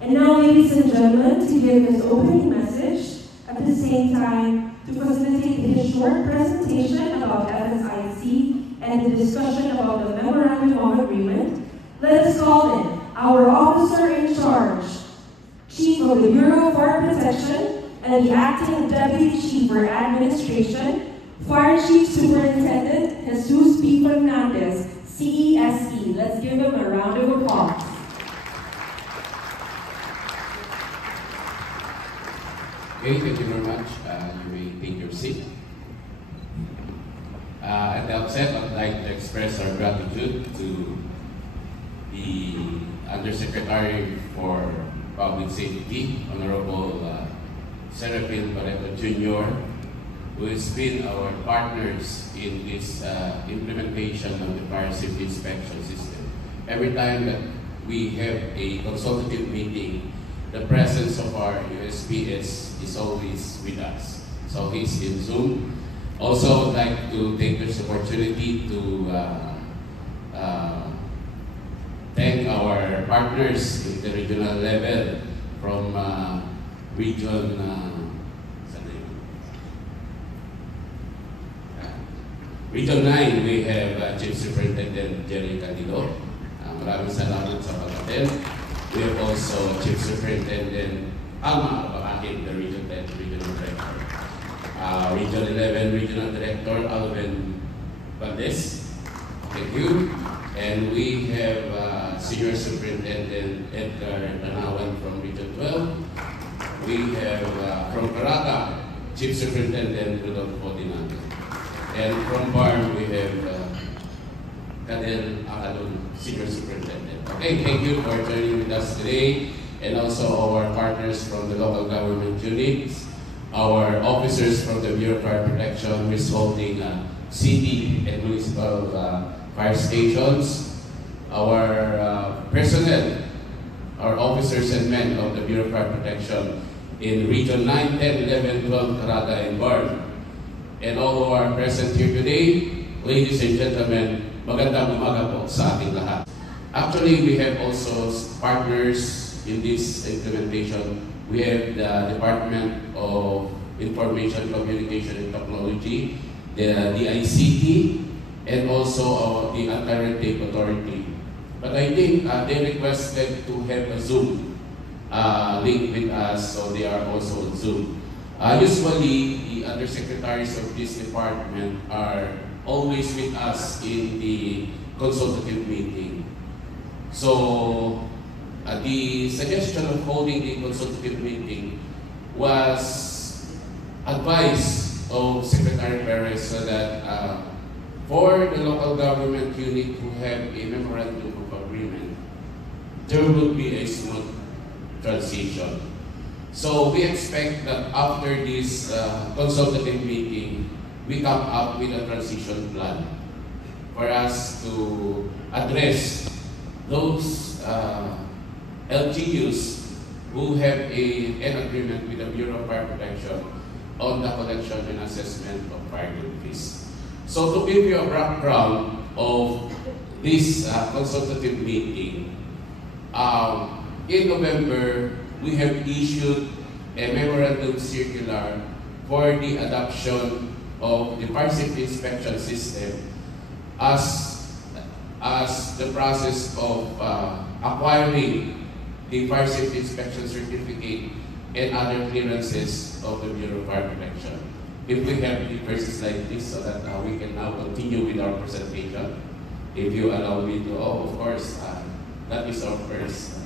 And now, ladies and gentlemen, to give his opening message, at the same time, to facilitate his short presentation about FSIC and the discussion about the Memorandum of Agreement, let us call in our officer in charge, Chief of the Bureau of Fire Protection and the Acting Deputy Chief for Administration, Fire Chief Superintendent Jesus P. Fernandez, CESE. Let's give him a round of applause. Okay, thank you very much. You may take your seat. At the outset, I'd like to express our gratitude to the Undersecretary for Public Safety, Honorable Serafin Barreto Jr., who has been our partners in this implementation of the fire safety inspection system. Every time that we have a consultative meeting, the presence of our USPS is always with us. So he's in Zoom. Also, I'd like to take this opportunity to thank our partners in the regional level from Region 9, we have Chief Superintendent Jerry Candido. Maraming salamat sa pag-attend. We have also Chief Superintendent Alma Abakakit, the Region 10 Regional Director. Region 11 Regional Director Alvin Valdez. Thank you. And we have Senior Superintendent Edgar Tanawan from Region 12. We have from Caraga, Chief Superintendent Rodolfo Dinado. And from BARM, we have Cadel Acadon, Senior Superintendent. Okay, thank you for joining with us today, and also our partners from the local government units, our officers from the Bureau of Fire Protection who is holding city and municipal fire stations, our personnel, our officers and men of the Bureau of Fire Protection in Region 9, 10, 11, 12, Caraga, and BARM. And all who are present here today, ladies and gentlemen, magandang umaga po sa ating lahat. Actually, we have also partners in this implementation. We have the Department of Information, Communication, and Technology, the ICT, and also the Anti-Red Authority. But I think they requested to have a Zoom link with us, so they are also on Zoom. Usually, the undersecretaries of this department are always with us in the consultative meeting. So, the suggestion of holding the consultative meeting was advice of Secretary Perez so that for the local government unit who have a memorandum of agreement, there will be a smooth transition. So we expect that after this consultative meeting, we come up with a transition plan for us to address those LGUs who have an agreement with the Bureau of Fire Protection on the collection and assessment of fire fees. So to give you a background of this consultative meeting, in November, we have issued a memorandum circular for the adoption of the fire safety inspection system as the process of acquiring the fire safety inspection certificate and other clearances of the Bureau of Fire Protection. If we have the first slide, please, so that we can now continue with our presentation. If you allow me to, of course, that is our first,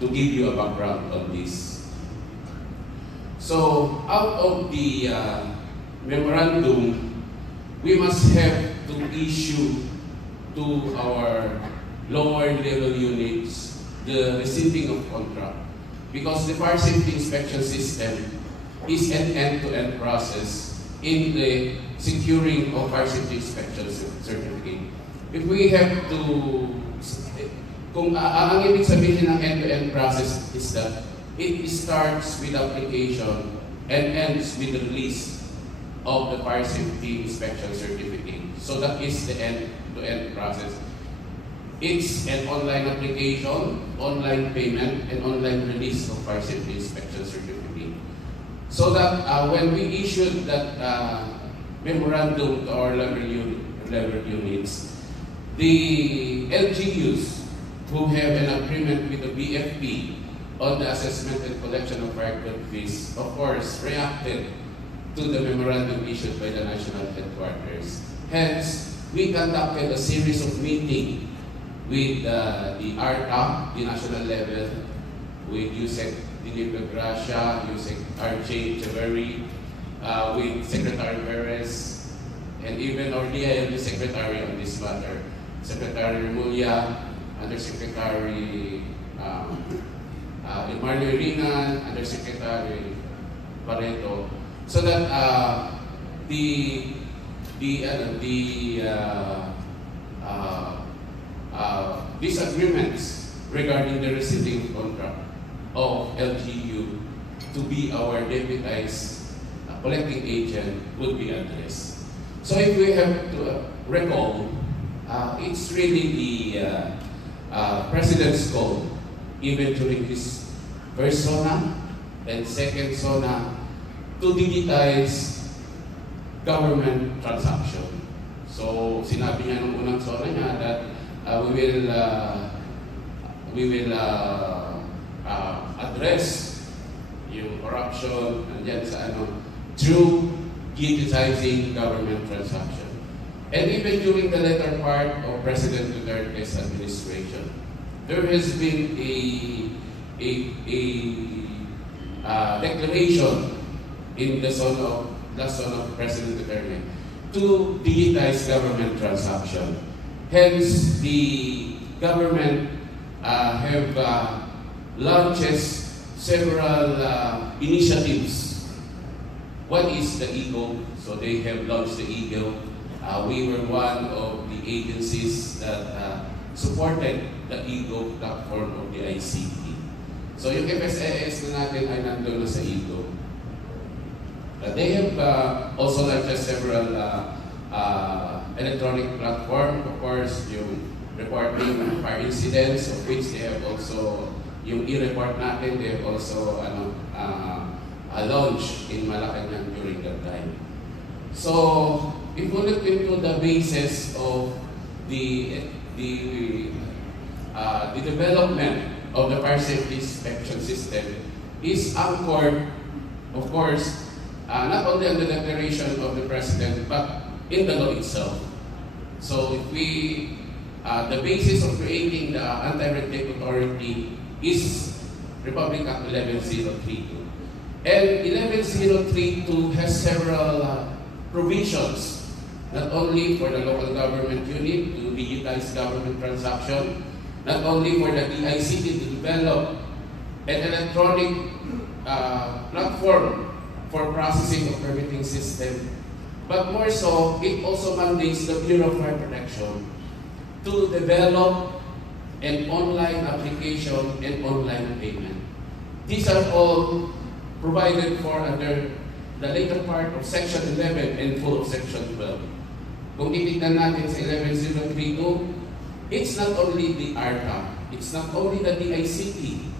to give you a background on this. So, out of the memorandum, we must have to issue to our lower level units the receiving of contract, because the fire safety inspection system is an end-to-end process in the securing of fire safety inspection certificate. If we have to, kung ang ibig sabihin ng end-to-end process is that it starts with application and ends with the release of the fire safety inspection certificate. So that is the end-to-end process. It's an online application, online payment, and online release of fire safety inspection certificate. So that when we issued that memorandum to our level units, the LGUs who have an agreement with the BFP on the assessment and collection of fire code fees, of course, reacted to the memorandum issued by the national headquarters. Hence, we conducted a series of meetings with the ARTA, the national level, with USEC Dilip Gracia, USEC RJ Echeverry, with Secretary Perez, and even our DILG Secretary on this matter, Secretary Remulla, Undersecretary Mario Ringan, Undersecretary Barreto, so that these agreements regarding the receiving contract of LGU to be our deputized collecting agent would be addressed. So if we have to recall, it's really the President's call, even during his first SONA and second SONA, to digitize government transaction. So sinabi niya nung unang SONA niya that we will address yung corruption nandiyan sa through digitizing government transaction. And even during the later part of President Duterte's administration, there has been a declaration in the last son of President Duterte to digitize government transaction. Hence, the government have launched several initiatives. One is the EGO. So they have launched the EGO. We were one of the agencies that supported the EGO platform of the ICT. So yung FSAS na natin ay nandun na sa EGO. They have also launched several electronic platform, of course, yung reporting fire incidents, of which they have also, yung e-report natin, they have also launched in Malacanang during that time. So, if we look into the basis of the development of the fire safety inspection system is anchored, of course, not only on the declaration of the President, but in the law itself. So if we, the basis of creating the Anti-Red Tape Authority is Republic Act 11032. And 11032 has several provisions, not only for the local government unit to digitize government transaction, not only for the DICT to develop an electronic platform for processing of permitting system, but more so, it also mandates the Bureau of Fire Protection to develop an online application and online payment. These are all provided for under the later part of Section 11 and full of Section 12. Kung titignan natin sa 11032, it's not only the ARTA, it's not only the DICT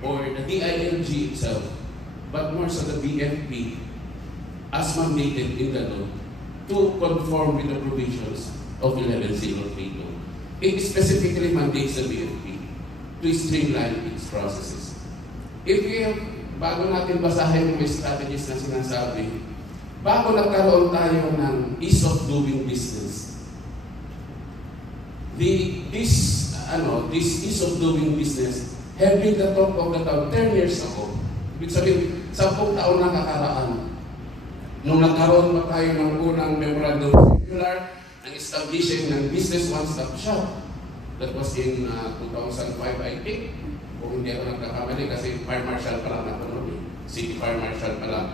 or the DILG itself, but more so the BFP as mandated in the law to conform with the provisions of 11032. It specifically mandates the BFP to streamline its processes. If we have, bago natin basahin yung strategies na sinasabi, bago nagkaroon tayo ng ease of doing business, this ease of doing business have been the talk of the town 10 years ago. Ibig sabihin, 10 taon na kakaraan. Nung nagkaroon pa tayo ng unang memorandum circular ng establishing ng Business One-Stop Shop. That was in 2005, I think. Kung hindi ako nagkakamali kasi Fire Marshal pa lang ako noon. City Fire Marshal pa lang.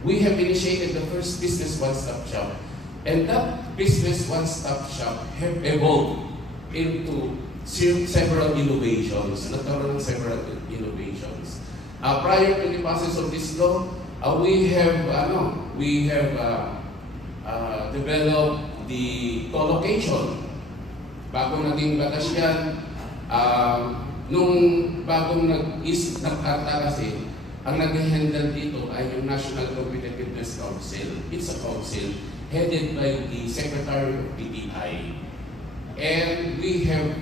We have initiated the first Business One-Stop Shop. And that Business One-Stop Shop have evolved into several innovations. Nagkaroon ng several innovations. Prior to the passage of this law, we have developed the co-location Bago naging batas yan, nung bagong nag-ata kasi, ang nag-handle dito ay yung National Competitiveness Council. It's a council headed by the Secretary of PTI. And we have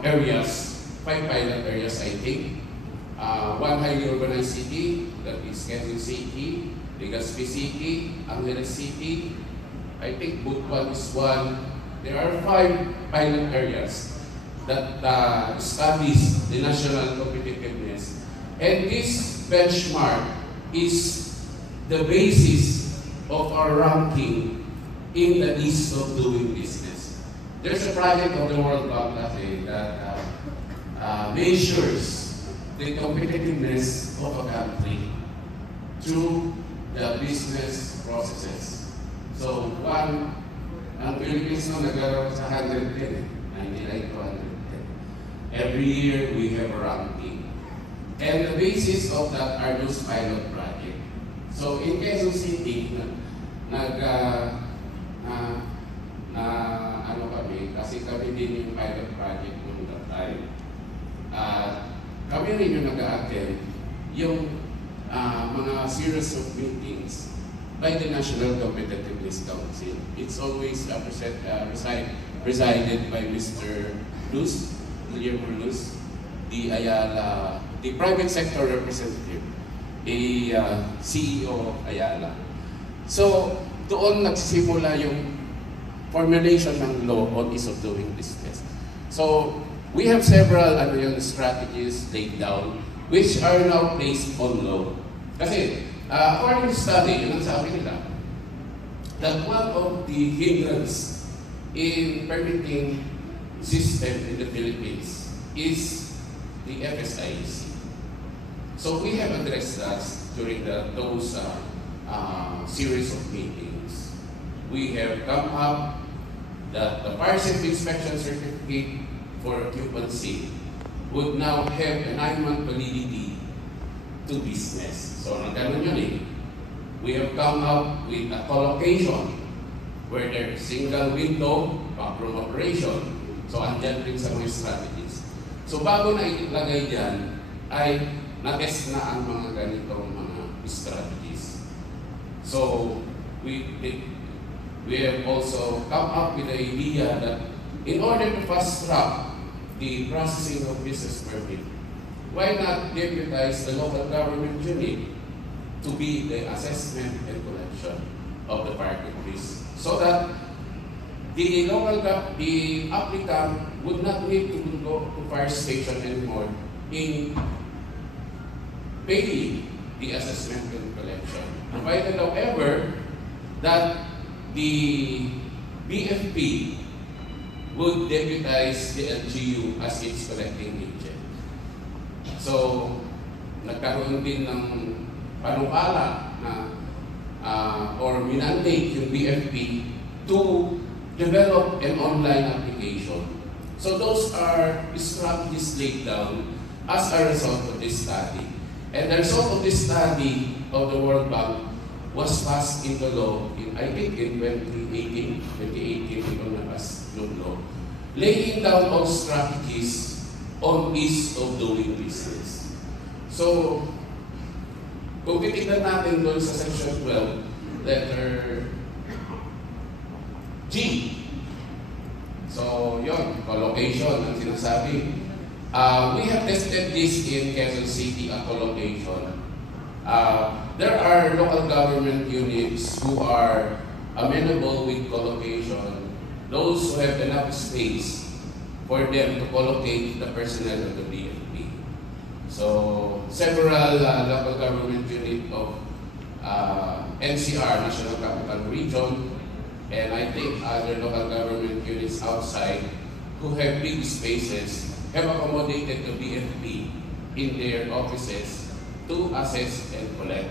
areas, 5 pilot areas I think. One highly urbanized city, that is Quezon City, Legazpi City, Angeles City. I think Butuan is one. There are 5 pilot areas that establish the national competitiveness. And this benchmark is the basis of our ranking in the ease of doing business. There's a project of the World Bank that measures the competitiveness of a country through the business processes. So ang Philippines no, naglalaro sa 110, 99 to 110. Every year we have a ranking. And the basis of that are those pilot projects. So in Quezon City, kasi kami din yung pilot project noong that time. Kami rin yung nag-a-attend yung mga series of meetings by the National Competitiveness Council. It's always presided by Mr. Luz, Guillermo Luz, the Ayala, the private sector representative, the CEO of Ayala. So, doon nagsisimula yung formulation ng law on ease of doing business. So, we have several strategies laid down which are now placed on law. Kasi, according to study, yun ang sabi nila, that one of the hindrance in permitting system in the Philippines is the FSIC. So we have addressed that during those series of meetings. We have come up that the fire safety inspection certificate for occupancy would now have a 9-month validity to business. So, nagkaroon yun eh. We have come up with a collocation where there's single window, backroom operation. So, andyan rin sa mga strategies. So, bago na ilagay dyan, ay na-test na ang mga ganitong mga strategies. So, we have also come up with the idea that in order to fast-track the processing of business permit, why not deputize the local government unit to be the assessment and collection of the parking fees, so that the applicant would not need to go to fire station anymore in paying the assessment and collection. Provided, however, that the BFP would deputize the LGU as its collecting agent. So, nagkaroon din ng panukala na or minandate yung BFP to develop an online application. So those are strategies laid down as a result of this study. And the result of this study of the World Bank was passed into law in, I think, in 2018, even as law, laying down all strategies on ease of doing business. So, kung titignan natin doon sa section 12, letter G. So, yun, collocation ang sinasabi. We have tested this in Quezon City, a collocation. There are local government units who are amenable with collocation, those who have enough space for them to collocate the personnel of the BFP. So, several local government units of NCR, National Capital Region, and I think other local government units outside who have big spaces have accommodated the BFP in their offices to assess and collect,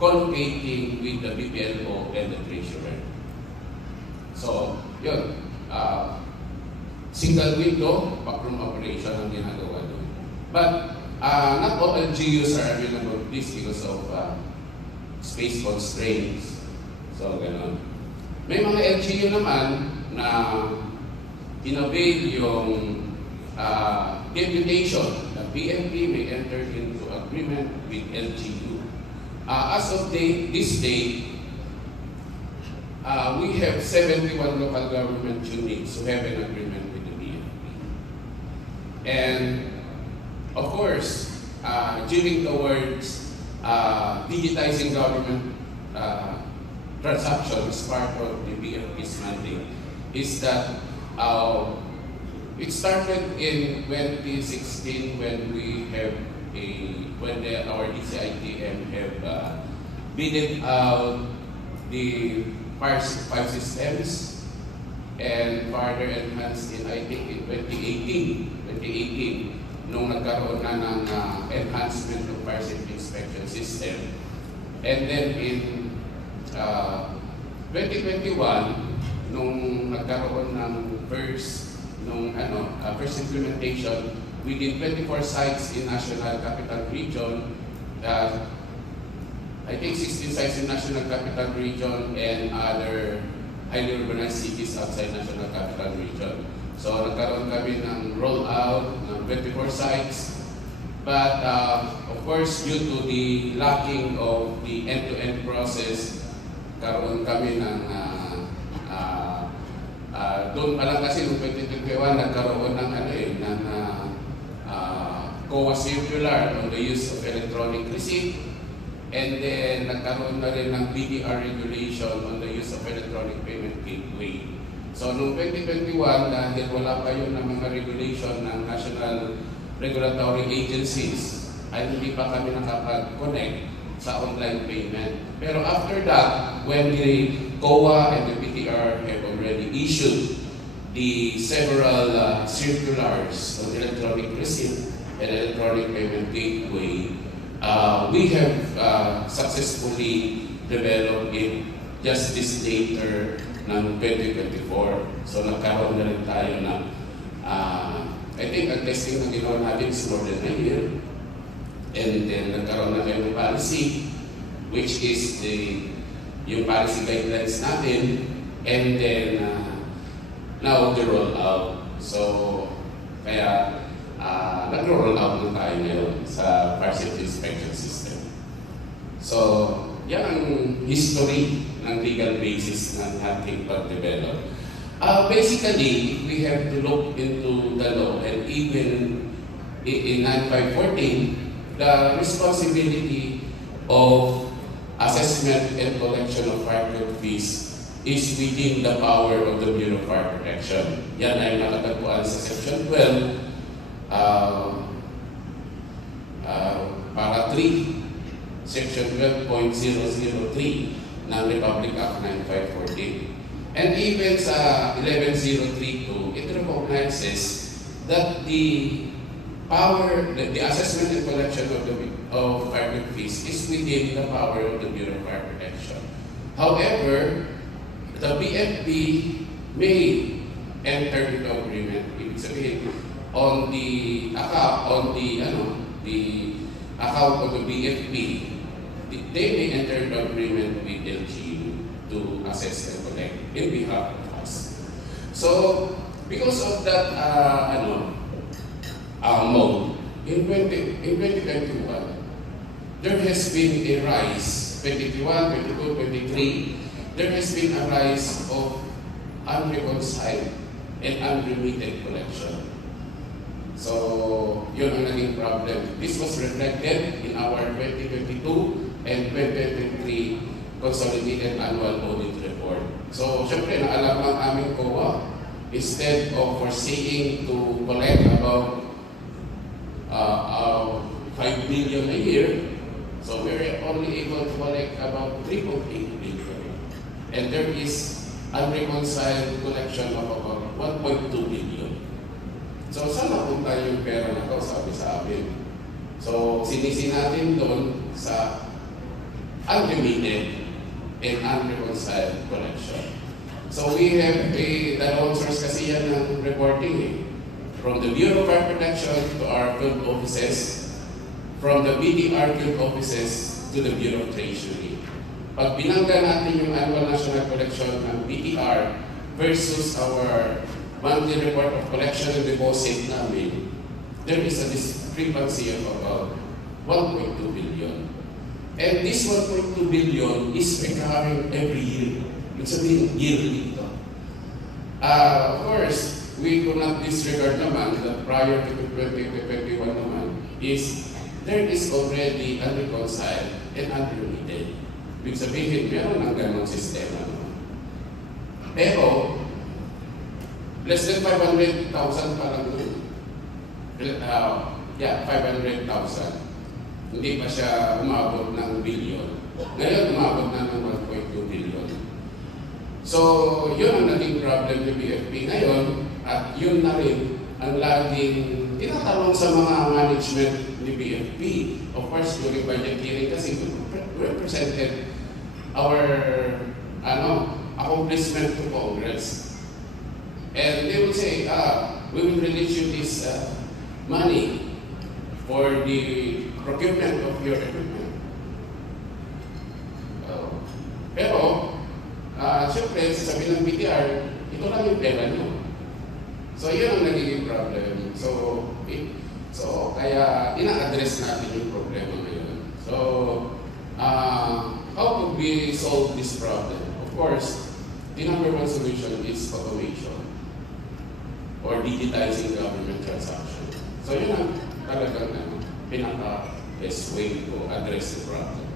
collocating with the BPLO and the treasurer. So, yun. Single window, backroom operation ang ginagawa doon. But not all LGUs are available, please, because of space constraints. So, gano'n. May mga LGU naman na inavail yung deputation. The PNP may enter into agreement with LGU. As of this day, we have 71 local government units who have an agreement with the PNP. And, of course, during towards digitizing government transactions, part of the PNP's mandate is that it started in 2016 when our DCITM have bidded out the five systems and further enhanced in, I think, in 2018, nung nagkaroon na ng enhancement ng fire safety inspection system. And then in 2021, nung nagkaroon ng first implementation within 24 sites in National Capital Region, I think 16 sites in National Capital Region and other highly urbanized cities outside National Capital Region. So nagkaroon kami ng rollout ng 24 sites. But of course, due to the lacking of the end-to-end process, karoon kami ng doon pa lang kasi noong 2021 nagkaroon ng COA circular on the use of electronic receipt, and then nagkaroon na rin ng BDR regulation on the use of electronic payment gateway. So noong 2021, dahil wala pa yun ng mga regulation ng national regulatory agencies, ay hindi pa kami nakapag-connect sa online payment. Pero after that, when the COA and the BTR have already issued the several circulars on electronic receipt and electronic payment gateway, we have successfully developed it just this later ng 2024. So nagkaroon na rin tayo na I think ang testing na ginawa natin is more than a year. And then nagkaroon na tayo ng policy, which is yung policy guidelines natin, and then now the rollout. So kaya nag-roll out na tayo ngayon sa fire safety inspection system. So yan ang history ng legal basis ng ating pag-develop. Basically, we have to look into the law, and even in 9514, the responsibility of assessment and collection of fire code fees is within the power of the Bureau of Fire Protection. Yan ay nakatagpuan sa Section 12, para 3, Section 12.003 ng Republic Act 9514. And even sa 11032, it recognizes that the power, the assessment and collection of fire code fees is within the power of the Bureau of Fire Protection. However, the BFP may enter into agreement, ibig sabihin, on the account of the BFP, they may enter into agreement with LGU to assess and collect in behalf of us. So, because of that mode, in 2021, there has been a rise, 21, 22, 23, there has been a rise of unreconciled and unremitted collection. So, yun ang naging problem. This was reflected in our 2022 and 2023 Consolidated Annual Audit Report. So, syempre, naalam ng aming COA, instead of foreseeing to collect about 5 billion a year, so we're only able to collect about 3.8 billion. And there is unreconciled collection of about 1.2 billion. So, saan napunta yung pera na ito, sabi sa amin? So, sinisi natin doon sa unremitted and unreconciled collection. So, we have dalawang source kasi yan ng reporting from the Bureau of Fire Protection to our field offices, from the BDR field offices to the Bureau of Treasury. Pag binangga natin yung annual national collection ng BTR versus our monthly report of collection and deposit namin, there is a discrepancy of about 1.2 billion. And this 1.2 billion is recurring every year. It's sabihin, yearly ito. Of course, we do not disregard naman that prior to 2021 naman is there is already unreconciled and unremitted. Ibig sabihin, meron ng ganong sistema naman. Pero, less than 500,000 parang yeah, 500,000. Hindi pa siya umabot ng billion. Ngayon, umabot na ng 1.2 billion. So, yun ang naging problem ni BFP ngayon at yun na rin ang laging tinatanong sa mga management ni BFP. Of course, during budget hearing kasi we presented our accomplishment to Congress. And they would say, we will release you this money for the procurement of your equipment. Pero, siyempre, sasabihin ng BTR, ito lang yung pera nyo. So, yun ang nagiging problem. So kaya ina-address natin yung problema ngayon. So, how could we solve this problem? Of course, the number one solution is automation or digitizing government transactions. So, yun ang talagang pinaka-best way to address the problem.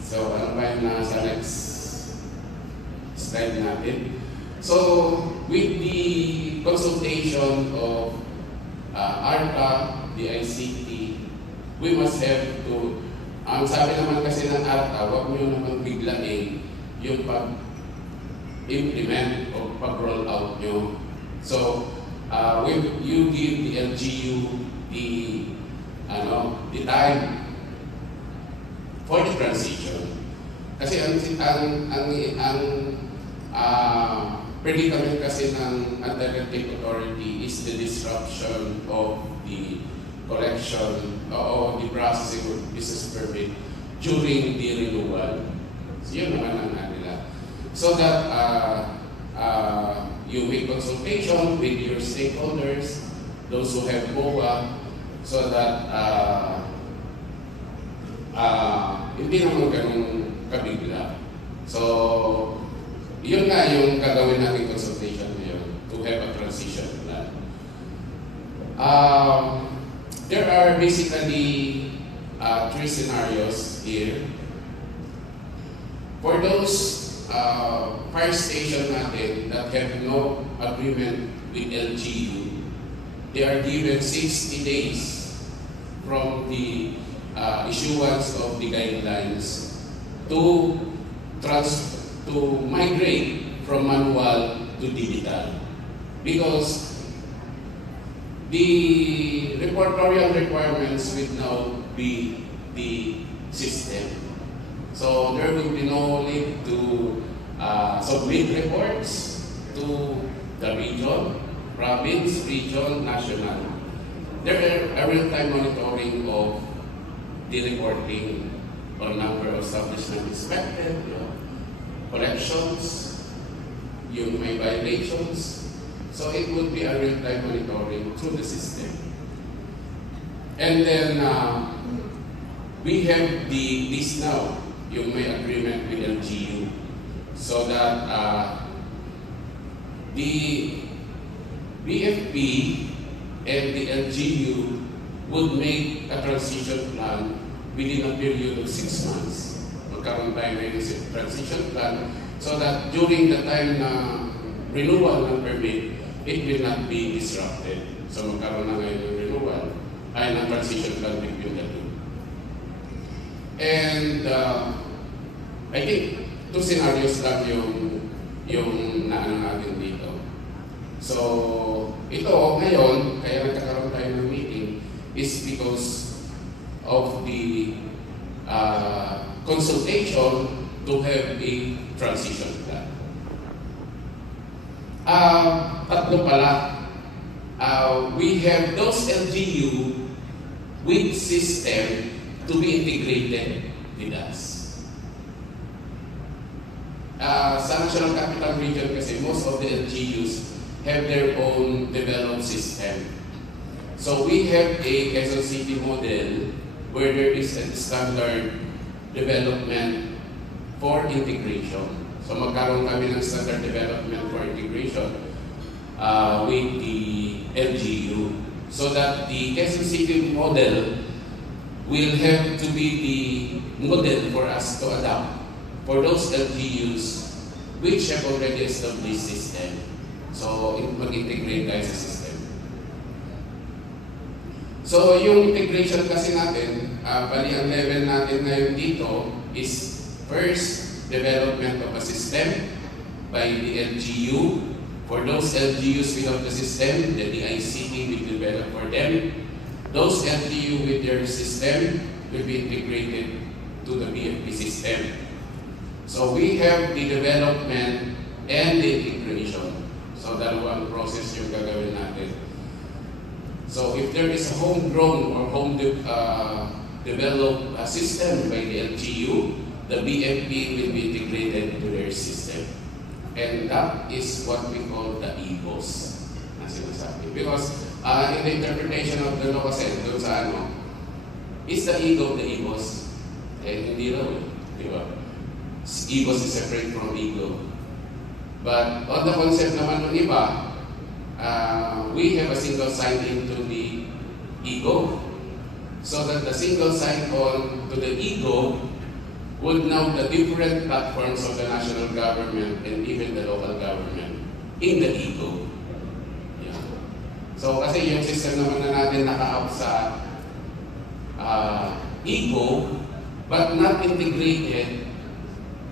So, ano ba yung nasa next slide natin? So, with the consultation of ARPA, the ICT, we must have to, ang sabi naman kasi ng ARPA, huwag nyo naman biglain yung pag-implement o pag-roll out nyo. So, you give the LGU the time for the transition. Kasi ang predicament kasi ng Anti-Corruption Authority is the disruption of the collection o the processing of business permit during the renewal. So yun naman ang nila. So that you make consultation with your stakeholders, those who have MOA, so that hindi naman ganun kabigla. So, yun nga yung gagawin natin consultation ngayon to have a transition plan. There are basically 3 scenarios here. For those fire station natin that have no agreement with LGU, they are given 60 days from the issuance of the guidelines to migrate from manual to digital, because the reportorial requirements will now be the system. So there will be no need to submit reports to the region, province, region, national. There are real-time monitoring of the reporting on number of establishments inspected, collections, yung may violations. So it would be a real-time monitoring through the system. And then we have this now, yung may agreement with LGU, so that the BFP and the LGU would make a transition plan within a period of 6 months. Magkaroon tayo ng transition plan so that during the time na renewal ng permit, it will not be disrupted. So magkaroon na ngayon ng renewal ay ng transition plan between the two. And I think 2 scenarios lang yung naano natin dito. So ito ngayon, kaya nagkakaroon tayo ng meeting is because of the consultation to have a transition plan. Tatlo pala. We have those LGU with system to be integrated with us. Sa National Capital Region kasi, most of the LGUs have their own developed system. So we have a Quezon City model where there is a standard development for integration. So magkaroon kami ng standard development for integration with the LGU. So that the Quezon City model will have to be the model for us to adopt for those LGUs which have already established system. So, mag-integrate tayo sa system. So, yung integration kasi natin, bali ang level natin ngayon dito is first, development of a system by the LGU. For those LGUs without the system, the DICT will develop for them. Those LGU with their system will be integrated to the BFP system. So we have the development and the integration. So dalawang process yung gagawin natin. So if there is a homegrown or developed system by the LGU, the BFP will be integrated to their system. And that is what we call the EBOS na sinasabi. Because in the interpretation of the law kasi, doon sa ano, is the ego of the EBOS? Eh, hindi raw eh. Di ba? EBOS is separate from ego. But on the concept naman ng iba, we have a single sign into the ego. So that the single sign on to the ego would know the different platforms of the national government and even the local government in the ego. Yeah. So kasi yung system naman na natin naka-out sa ego but not integrated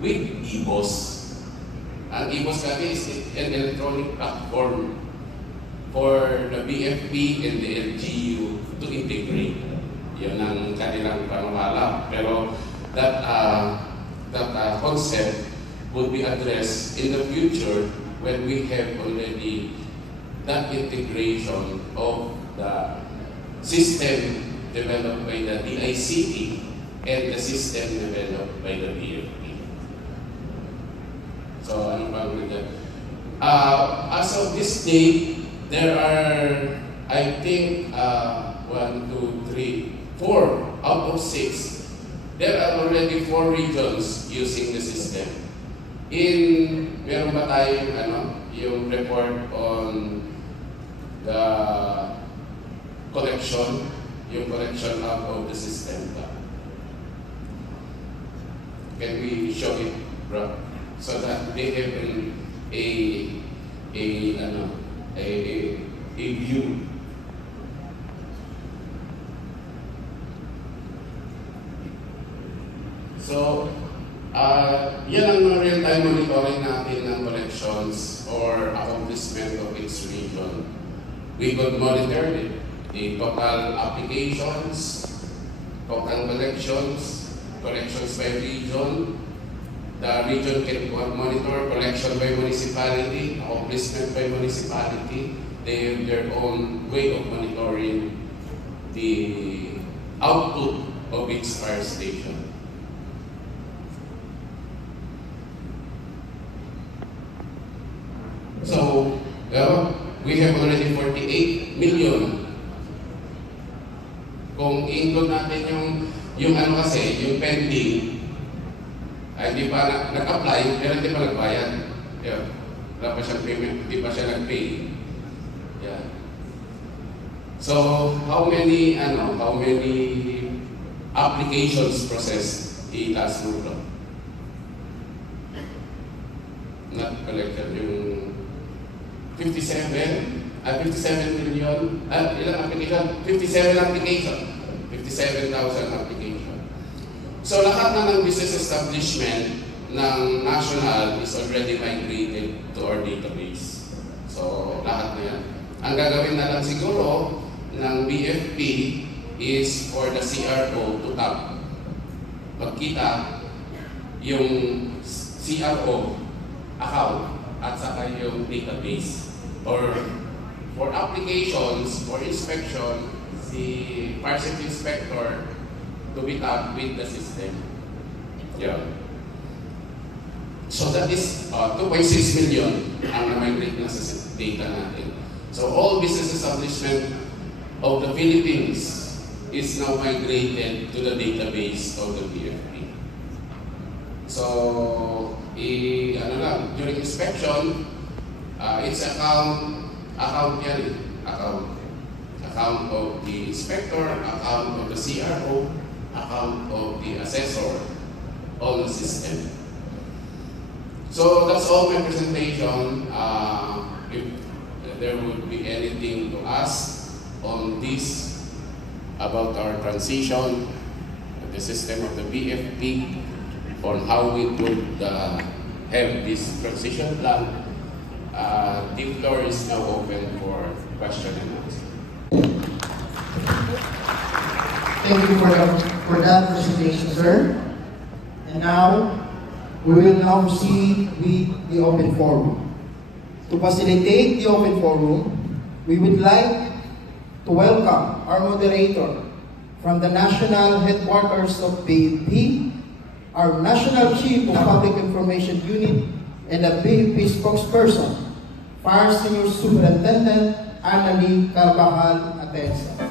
with EBOS. Ang EBOS kasi is an electronic platform for the BFP and the LGU to integrate. Yun ang kanilang panunala. Pero that concept will be addressed in the future when we have already that integration of the system developed by the DICT and the system developed by the BFP. So, ano ba ang as of this date, there are, I think, 1, 2, 3, 4 out of 6. There are already 4 regions using the system. Meron ba tayong yung report on the collection out of the system? Can we show it, bro? So that they have a view. So, yan ang real-time monitoring natin ng collections or accomplishment of each region. We could monitor the total applications, total collections by region. The region can monitor collection by municipality, accomplishment by municipality. They have their own way of monitoring the output of each fire station. So, we have already 48 million. Kung include natin yung pending, hindi pa nag-apply, pero hindi pa nagbayad. Yeah. Wala pa siyang payment, hindi pa siya nag-pay. Yeah. So, how many applications processed last month? Not collected yung 57 million, ilang application? 57 application. 57,000 application. So lahat na ng business establishment ng national is already migrated to our database. So lahat na yan. Ang gagawin na lang siguro ng BFP is for the CRO to tap. Magkita yung CRO account at saka yung database. Or for applications, for inspection, si fire safety inspector to be tagged with the system. Yeah. So that is 2.6 million ang na-migrate na sa data natin. So all business establishment of the Philippines is now migrated to the database of the BFP. So, during inspection, it's account of the inspector, account of the CRO, account of the assessor on the system. So that's all my presentation. If there would be anything to ask on this about our transition, the system of the BFP, on how we could have this transition plan, the floor is now open for question and answer. Thank you for that presentation, sir. And now, we will now proceed with the open forum. To facilitate the open forum, we would like to welcome our moderator from the National Headquarters of BFP, our National Chief of Public Information Unit, and the BFP spokesperson, Fire Senior Superintendent Annalie Carvajal Atensa.